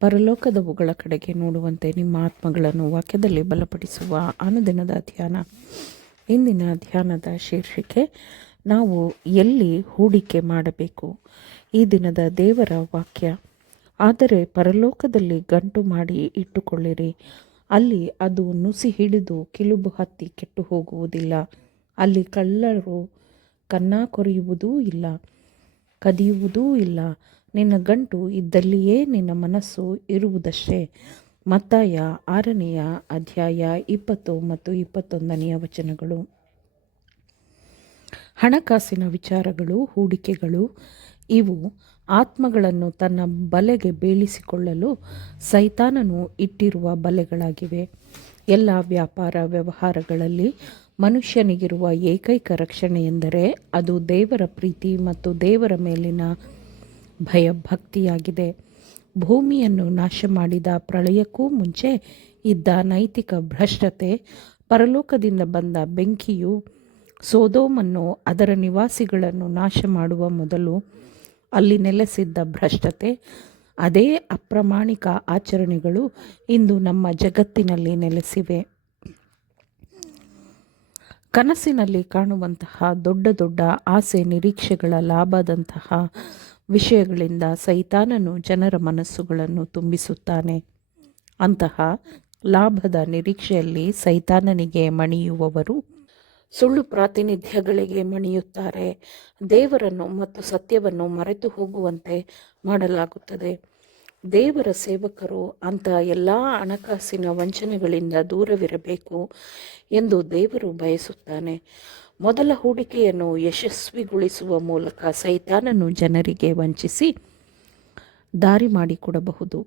ಪರಲೋಕದವುಗಳ ಕಡೆಗೆ ನೋಡುವಂತೆ ನಿಮ್ಮ ಆತ್ಮಗಳನ್ನು ವಾಕ್ಯದಲ್ಲಿ ಬಲಪಡಿಸುವ ಅನುದಿನದ ಧ್ಯಾನ. ಇಂದಿನ ಧ್ಯಾನದ ಶೀರ್ಷಿಕೆ, ನಾವು ಎಲ್ಲಿ ಹೂಡಿಕೆ ಮಾಡಬೇಕು. ಈ ದಿನದ ದೇವರ ವಾಕ್ಯ, ಆದರೆ ಪರಲೋಕದಲ್ಲಿ ಗಂಟು ಮಾಡಿ ಇಟ್ಟುಕೊಳ್ಳಿರಿ, ಅಲ್ಲಿ ಅದು ನುಸಿ ಹಿಡಿದು ಕಿಲುಬು ಹತ್ತಿ ಕೆಟ್ಟು ಹೋಗುವುದಿಲ್ಲ, ಅಲ್ಲಿ ಕಳ್ಳರು ಕನ್ನ ಕೊರೆಯುವುದೂ ಇಲ್ಲ, ಕದಿಯುವುದೂ ಇಲ್ಲ. ನಿನ್ನ ಗಂಟು ಇದ್ದಲ್ಲಿಯೇ ನಿನ್ನ ಮನಸ್ಸು ಇರುವುದಷ್ಟೇ. ಮತ್ತಾಯ 6ನೇ ಅಧ್ಯಾಯ 20 ಮತ್ತು 21ನೇ ವಚನಗಳು. ಹಣಕಾಸಿನ ವಿಚಾರಗಳು, ಹೂಡಿಕೆಗಳು ಇವು ಆತ್ಮಗಳನ್ನು ತನ್ನ ಬಲೆಗೆ ಬೀಳಿಸಿಕೊಳ್ಳಲು ಸೈತಾನನು ಇಟ್ಟಿರುವ ಬಲೆಗಳಾಗಿವೆ. ಎಲ್ಲ ವ್ಯಾಪಾರ ವ್ಯವಹಾರಗಳಲ್ಲಿ ಮನುಷ್ಯನಿಗಿರುವ ಏಕೈಕ ರಕ್ಷಣೆ ಎಂದರೆ ಅದು ದೇವರ ಪ್ರೀತಿ ಮತ್ತು ದೇವರ ಮೇಲಿನ ಭಯಭಕ್ತಿಯಾಗಿದೆ. ಭೂಮಿಯನ್ನು ನಾಶ ಮಾಡಿದ ಪ್ರಳಯಕ್ಕೂ ಮುಂಚೆ ಇದ್ದ ನೈತಿಕ ಭ್ರಷ್ಟತೆ, ಪರಲೋಕದಿಂದ ಬಂದ ಬೆಂಕಿಯು ಸೊದೋಮನ್ನು ಅದರ ನಿವಾಸಿಗಳನ್ನು ನಾಶ ಮಾಡುವ ಮೊದಲು ಅಲ್ಲಿ ನೆಲೆಸಿದ್ದ ಭ್ರಷ್ಟತೆ, ಅದೇ ಅಪ್ರಾಮಾಣಿಕ ಆಚರಣೆಗಳು ಇಂದು ನಮ್ಮ ಜಗತ್ತಿನಲ್ಲಿ ನೆಲೆಸಿವೆ. ಕನಸಿನಲ್ಲಿ ಕಾಣುವಂತಹ ದೊಡ್ಡ ದೊಡ್ಡ ಆಸೆ ನಿರೀಕ್ಷೆಗಳ ಲಾಭದಂತಹ ವಿಷಯಗಳಿಂದ ಸೈತಾನನು ಜನರ ಮನಸ್ಸುಗಳನ್ನು ತುಂಬಿಸುತ್ತಾನೆ. ಅಂತಹ ಲಾಭದ ನಿರೀಕ್ಷೆಯಲ್ಲಿ ಸೈತಾನನಿಗೆ ಮಣಿಯುವವರು ಸುಳ್ಳು ಪ್ರಾತಿನಿಧ್ಯಗಳಿಗೆ ಮಣಿಯುತ್ತಾರೆ. ದೇವರನ್ನು ಮತ್ತು ಸತ್ಯವನ್ನು ಮರೆತು ಹೋಗುವಂತೆ ಮಾಡಲಾಗುತ್ತದೆ. ದೇವರ ಸೇವಕರು ಅಂಥ ಎಲ್ಲ ಹಣಕಾಸಿನ ವಂಚನೆಗಳಿಂದ ದೂರವಿರಬೇಕು ಎಂದು ದೇವರು ಬಯಸುತ್ತಾನೆ. ಮೊದಲ ಹೂಡಿಕೆಯನ್ನು ಯಶಸ್ವಿಗೊಳಿಸುವ ಮೂಲಕ ಸೈತಾನನು ಜನರಿಗೆ ವಂಚಿಸಿ ದಾರಿ ಮಾಡಿಕೊಡಬಹುದು.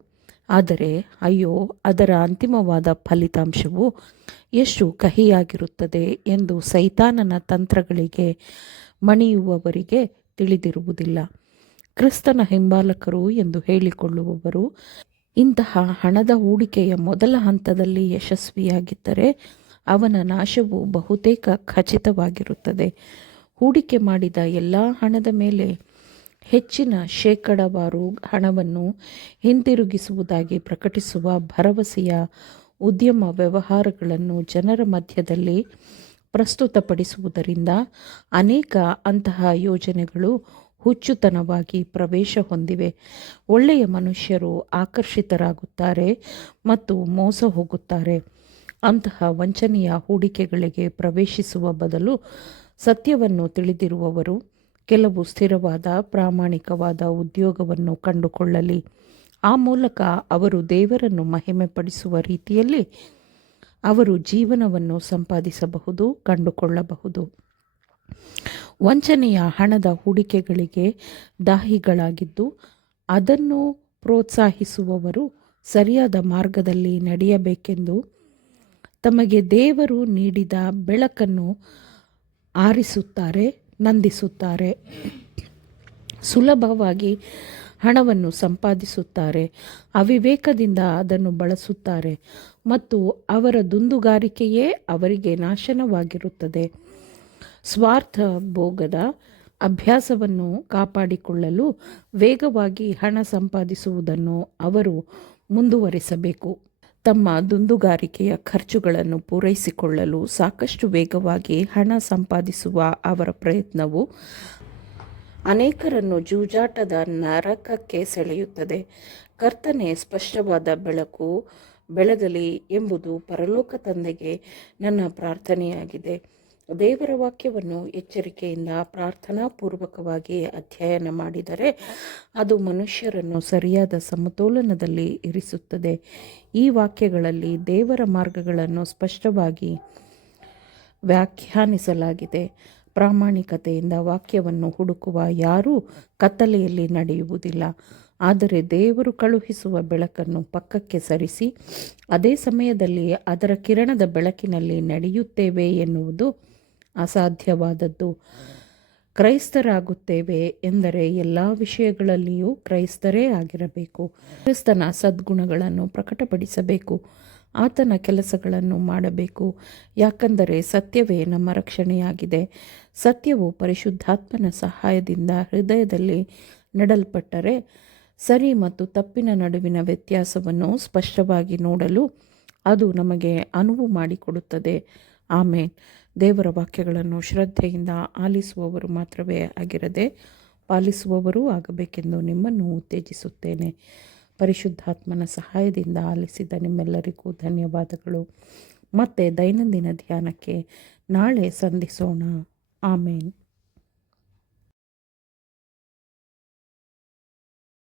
ಆದರೆ ಅಯ್ಯೋ, ಅದರ ಅಂತಿಮವಾದ ಫಲಿತಾಂಶವು ಎಷ್ಟು ಕಹಿಯಾಗಿರುತ್ತದೆ ಎಂದು ಸೈತಾನನ ತಂತ್ರಗಳಿಗೆ ಮಣಿಯುವವರಿಗೆ ತಿಳಿದಿರುವುದಿಲ್ಲ. ಕ್ರಿಸ್ತನ ಹಿಂಬಾಲಕರು ಎಂದು ಹೇಳಿಕೊಳ್ಳುವವರು ಇಂತಹ ಹಣದ ಹೂಡಿಕೆಯ ಮೊದಲ ಹಂತದಲ್ಲಿ ಯಶಸ್ವಿಯಾಗಿದ್ದರೆ ಅವನ ನಾಶವು ಬಹುತೇಕ ಖಚಿತವಾಗಿರುತ್ತದೆ. ಹೂಡಿಕೆ ಮಾಡಿದ ಎಲ್ಲ ಹಣದ ಮೇಲೆ ಹೆಚ್ಚಿನ ಶೇಕಡಾವಾರು ಹಣವನ್ನು ಹಿಂತಿರುಗಿಸುವುದಾಗಿ ಪ್ರಕಟಿಸುವ ಭರವಸೆಯ ಉದ್ಯಮ ವ್ಯವಹಾರಗಳನ್ನು ಜನರ ಮಧ್ಯದಲ್ಲಿ ಪ್ರಸ್ತುತಪಡಿಸುವುದರಿಂದ ಅನೇಕ ಅಂತಹ ಯೋಜನೆಗಳು ಹುಚ್ಚುತನವಾಗಿ ಪ್ರವೇಶ ಹೊಂದಿವೆ. ಒಳ್ಳೆಯ ಮನುಷ್ಯರು ಆಕರ್ಷಿತರಾಗುತ್ತಾರೆ ಮತ್ತು ಮೋಸ ಹೋಗುತ್ತಾರೆ. ಅಂತಹ ವಂಚನೆಯ ಹೂಡಿಕೆಗಳಿಗೆ ಪ್ರವೇಶಿಸುವ ಬದಲು ಸತ್ಯವನ್ನು ತಿಳಿದಿರುವವರು ಕೆಲವು ಸ್ಥಿರವಾದ ಪ್ರಾಮಾಣಿಕವಾದ ಉದ್ಯೋಗವನ್ನು ಕಂಡುಕೊಳ್ಳಲಿ. ಆ ಮೂಲಕ ಅವರು ದೇವರನ್ನು ಮಹಿಮೆಪಡಿಸುವ ರೀತಿಯಲ್ಲಿ ಅವರು ಜೀವನವನ್ನು ಸಂಪಾದಿಸಬಹುದು, ಕಂಡುಕೊಳ್ಳಬಹುದು. ವಂಚನೆಯ ಹಣದ ಹೂಡಿಕೆಗಳಿಗೆ ದಾಹಿಗಳಾಗಿದ್ದು ಅದನ್ನು ಪ್ರೋತ್ಸಾಹಿಸುವವರು ಸರಿಯಾದ ಮಾರ್ಗದಲ್ಲಿ ನಡೆಯಬೇಕೆಂದು ತಮಗೆ ದೇವರು ನೀಡಿದ ಬೆಳಕನ್ನು ಆರಿಸುತ್ತಾರೆ, ನಂದಿಸುತ್ತಾರೆ. ಸುಲಭವಾಗಿ ಹಣವನ್ನು ಸಂಪಾದಿಸುತ್ತಾರೆ, ಅವಿವೇಕದಿಂದ ಅದನ್ನು ಬಳಸುತ್ತಾರೆ ಮತ್ತು ಅವರ ದುಂದುಗಾರಿಕೆಯೇ ಅವರಿಗೆ ನಾಶನವಾಗಿರುತ್ತದೆ. ಸ್ವಾರ್ಥ ಭೋಗದ ಅಭ್ಯಾಸವನ್ನು ಕಾಪಾಡಿಕೊಳ್ಳಲು ವೇಗವಾಗಿ ಹಣ ಸಂಪಾದಿಸುವುದನ್ನು ಅವರು ಮುಂದುವರಿಸಬೇಕು. ತಮ್ಮ ದುಂದುಗಾರಿಕೆಯ ಖರ್ಚುಗಳನ್ನು ಪೂರೈಸಿಕೊಳ್ಳಲು ಸಾಕಷ್ಟು ವೇಗವಾಗಿ ಹಣ ಸಂಪಾದಿಸುವ ಅವರ ಪ್ರಯತ್ನವು ಅನೇಕರನ್ನು ಜೂಜಾಟದ ನರಕಕ್ಕೆ ಸೆಳೆಯುತ್ತದೆ. ಕರ್ತನೇ ಸ್ಪಷ್ಟವಾದ ಬೆಳಕು ಬೆಳಗಲಿ ಎಂಬುದು ಪರಲೋಕ ತಂದೆಗೆ ನನ್ನ ಪ್ರಾರ್ಥನೆಯಾಗಿದೆ. ದೇವರ ವಾಕ್ಯವನ್ನು ಎಚ್ಚರಿಕೆಯಿಂದ ಪ್ರಾರ್ಥನಾಪೂರ್ವಕವಾಗಿ ಅಧ್ಯಯನ ಮಾಡಿದರೆ ಅದು ಮನುಷ್ಯರನ್ನು ಸರಿಯಾದ ಸಮತೋಲನದಲ್ಲಿ ಇರಿಸುತ್ತದೆ. ಈ ವಾಕ್ಯಗಳಲ್ಲಿ ದೇವರ ಮಾರ್ಗಗಳನ್ನು ಸ್ಪಷ್ಟವಾಗಿ ವ್ಯಾಖ್ಯಾನಿಸಲಾಗಿದೆ. ಪ್ರಾಮಾಣಿಕತೆಯಿಂದ ವಾಕ್ಯವನ್ನು ಹುಡುಕುವ ಯಾರೂ ಕತ್ತಲೆಯಲ್ಲಿ ನಡೆಯುವುದಿಲ್ಲ. ಆದರೆ ದೇವರು ಕಳುಹಿಸುವ ಬೆಳಕನ್ನು ಪಕ್ಕಕ್ಕೆ ಸರಿಸಿ ಅದೇ ಸಮಯದಲ್ಲಿ ಅದರ ಕಿರಣದ ಬೆಳಕಿನಲ್ಲಿ ನಡೆಯುತ್ತೇವೆ ಎನ್ನುವುದು ಅಸಾಧ್ಯವಾದದ್ದು. ಕ್ರೈಸ್ತರಾಗುತ್ತೇವೆ ಎಂದರೆ ಎಲ್ಲ ವಿಷಯಗಳಲ್ಲಿಯೂ ಕ್ರೈಸ್ತರೇ ಆಗಿರಬೇಕು. ಕ್ರಿಸ್ತನ ಸದ್ಗುಣಗಳನ್ನು ಪ್ರಕಟಪಡಿಸಬೇಕು, ಆತನ ಕೆಲಸಗಳನ್ನು ಮಾಡಬೇಕು. ಯಾಕಂದರೆ ಸತ್ಯವೇ ನಮ್ಮ ರಕ್ಷಣೆಯಾಗಿದೆ. ಸತ್ಯವು ಪರಿಶುದ್ಧಾತ್ಮನ ಸಹಾಯದಿಂದ ಹೃದಯದಲ್ಲಿ ನೆಡಲ್ಪಟ್ಟರೆ ಸರಿ ಮತ್ತು ತಪ್ಪಿನ ನಡುವಿನ ವ್ಯತ್ಯಾಸವನ್ನು ಸ್ಪಷ್ಟವಾಗಿ ನೋಡಲು ಅದು ನಮಗೆ ಅನುವು ಮಾಡಿಕೊಡುತ್ತದೆ. ಆಮೇನ್. ದೇವರ ವಾಕ್ಯಗಳನ್ನು ಶ್ರದ್ಧೆಯಿಂದ ಆಲಿಸುವವರು ಮಾತ್ರವೇ ಆಗಿರದೆ ಪಾಲಿಸುವವರೂ ಆಗಬೇಕೆಂದು ನಿಮ್ಮನ್ನು ಉತ್ತೇಜಿಸುತ್ತೇನೆ. ಪರಿಶುದ್ಧಾತ್ಮನ ಸಹಾಯದಿಂದ ಆಲಿಸಿದ ನಿಮ್ಮೆಲ್ಲರಿಗೂ ಧನ್ಯವಾದಗಳು. ಮತ್ತೆ ದೈನಂದಿನ ಧ್ಯಾನಕ್ಕೆ ನಾಳೆ ಸಂಧಿಸೋಣ. ಆಮೇನ್.